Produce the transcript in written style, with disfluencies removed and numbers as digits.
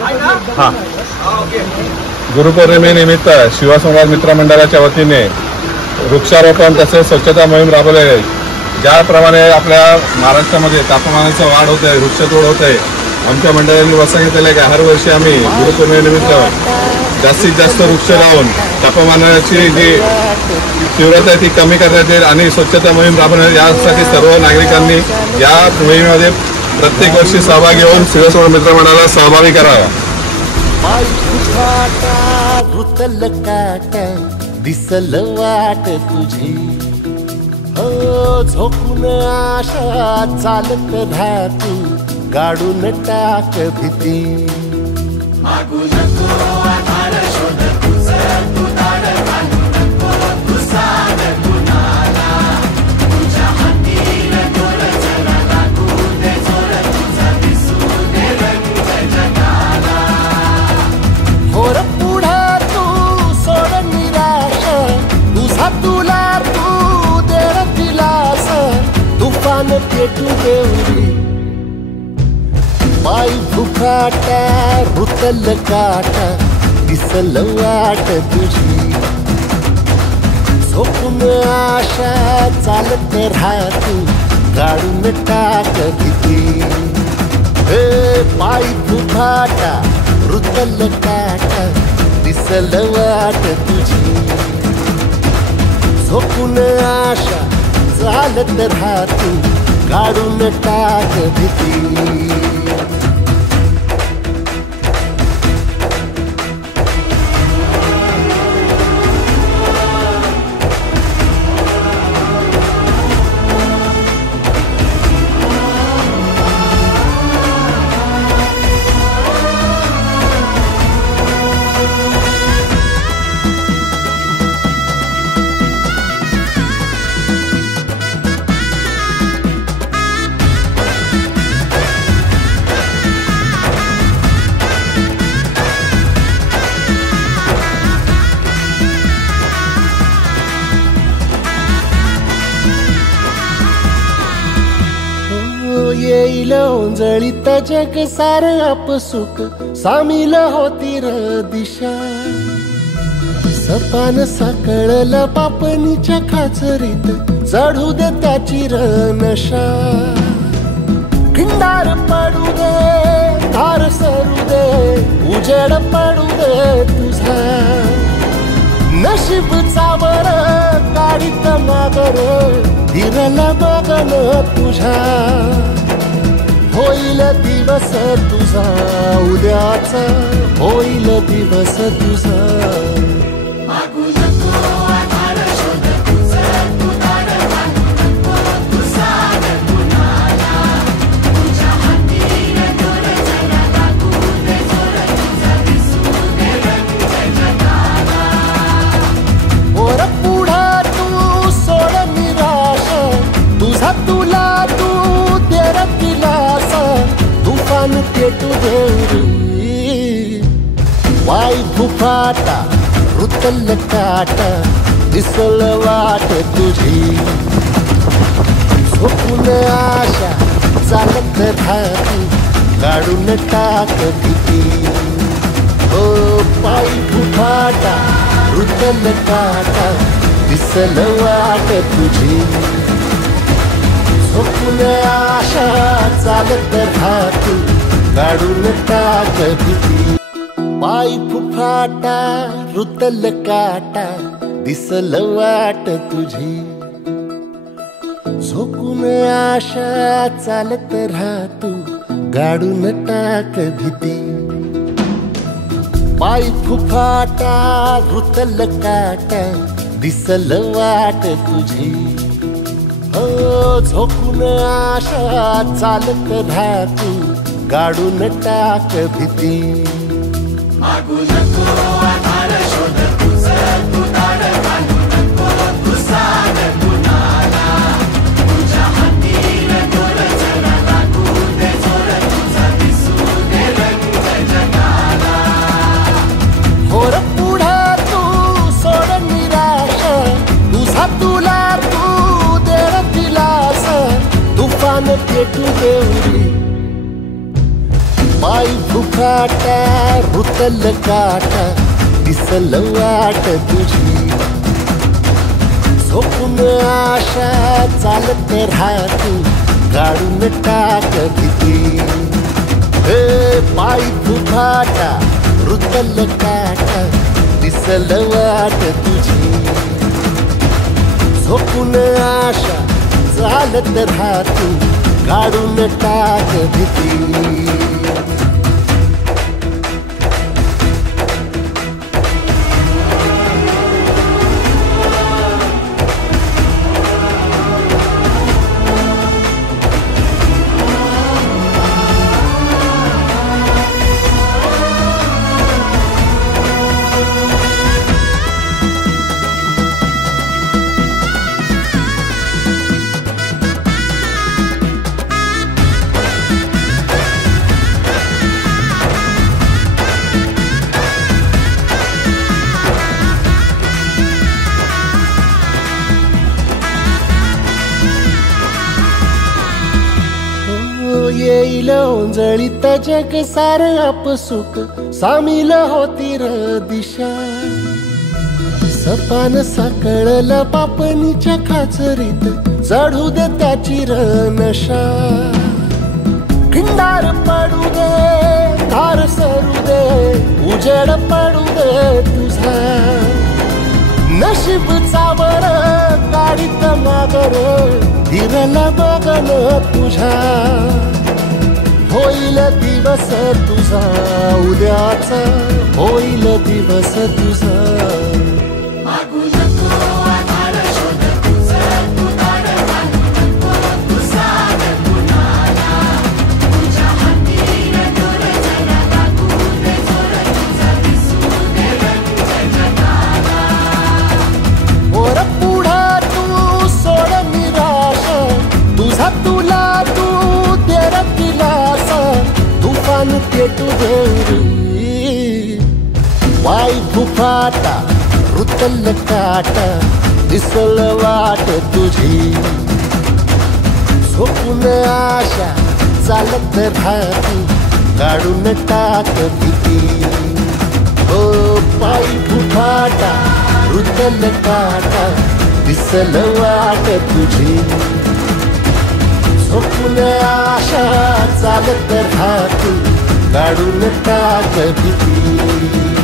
हा, गुरुपौर्णिमेनिमित्त शिवसंवाद मित्र मंडळाच्या वतीने वृक्षारोपण तसेच स्वच्छता मोहीम राबवली आहे। ज्याप्रमाणे आपल्या महाराष्ट्रामध्ये तापमानाची वाढ होत आहे, वृक्षतोड होत आहे, आमच्या मंडळाने वसा घेतलेला आहे की हर वर्षी आम्ही गुरुपौर्णिमेनिमित्त जास्तीत जास्त वृक्ष लावून तापमानाची जी तीव्रता आहे ती कमी करण्यात येईल आणि स्वच्छता मोहीम राबवण्यात यासाठी सर्व नागरिकांनी या मोहिमेमध्ये प्रत्येक वर्षी सहभागी होऊन शिवसंवाद मित्र मंडळाला सहभागी करावा। दिसल वाट तुझी हो झोपून आशा चालत राहतू गाडून टाक भीती मागू नको आधार शोध तुझं तू दाड घालू नको तुझा कुणाला तुझ्या हातीन तोर जरा लागू दे जोर तुझा दिसू दे रंग जगाला होर पुढे तू सोड निराश तुझा तुला तू दे दिलास तुफान पेटू देऊरी पाय भुकाटा रुतल काटा दिसल वाट तुझी झोपून आशा चालत राहतू गाडून टाक भीती हे पाय भुकाटा रुतल काटा दिसल वाट तुझी झोपून आशा चालत राहतू गाडून टाक भीती येईल ओंजळीत जग सार आपसुक सामील होती र दिशा सपान साकळल पापणीच्या खाचरीत चढू दे त्याची र नशा खिंडार पडू दे धार सरू दे उजेड पडू दे तुझा नशीब चावर गाडीत मागर फिरला बघन तुझा होईल दिवस तुझा उद्याचा होईल दिवस तुझा मागू नको आधार शोध तुझं तू दाड घालू नको तुझा कुणाला तुझ्या हातीन तोर जरा लागू दे जोर तुझा दिसू दे रंग जगाला वर पुढे तू सोड निराश तुझा तुला तू देर दिलास तुफान पेटू देऊरी वाय फुफाटा रुतल काटा दिसल वाट तुझी झोपून आशा चालत राहती गाडून टाक भीती ओ पाय फुफाटा रुतल काटा दिसल वाट तुझी झोपून आशा चालत राहतू गाडून टाक भीती पाय फुफाटा रुतल काटा दिसल वाट तुझी झोपून आशा चालत राहतू गाडून टाक भीती पाय फुफाटा रुतल काटा दिसल वाट तुझी हो झोपून आशा चालत राहतू गाडून टाक भीती मागू नको आधार शोध तुझं तू दाड घालू नको तुझा कुणाला तुझ्या हातीन तोर जरा लागू दे जोर तुझा दिसू दे रंग जगाला होर पुढे तू सोड निराश तुझा तुला तू देर दिलास तुफान पेटू देऊरी पाय भुक फुफाटा रुतल काटा दिसल वाट तुझी झोपून आशा चालत राहतो काढून टाक भीती पायी फुफाटा रुतल काटा दिसल वाट तुझी झोपून आशा चालत राहतो काढून टाक भीती येईल ओंजळीत जग सार आपसुक सामील होती र दिशा सपान साकळल पापणीच्या खाचरीत चढू दे त्याची र नशा खिंडार पडू दे धार सरू दे उजेड पडू दे तुझा नशीब चावर गाडीत मागर हिरल बगन तुझा होईल दिवस तुझा उद्याचा होईल दिवस तुझा वर पुढा तू सोड निराशा तुझा तुला तू तेरा दिलासा तुफान पेटू दे वाई फुफाटा रुतल काटा दिसल वाट तुझी झोपून आशा चालत राहती काढून टाक भीती ओ पायी फुफाटा रुतल काटा दिसल वाट तुझी झोपून आशा चालत राहती काढून टाक भीती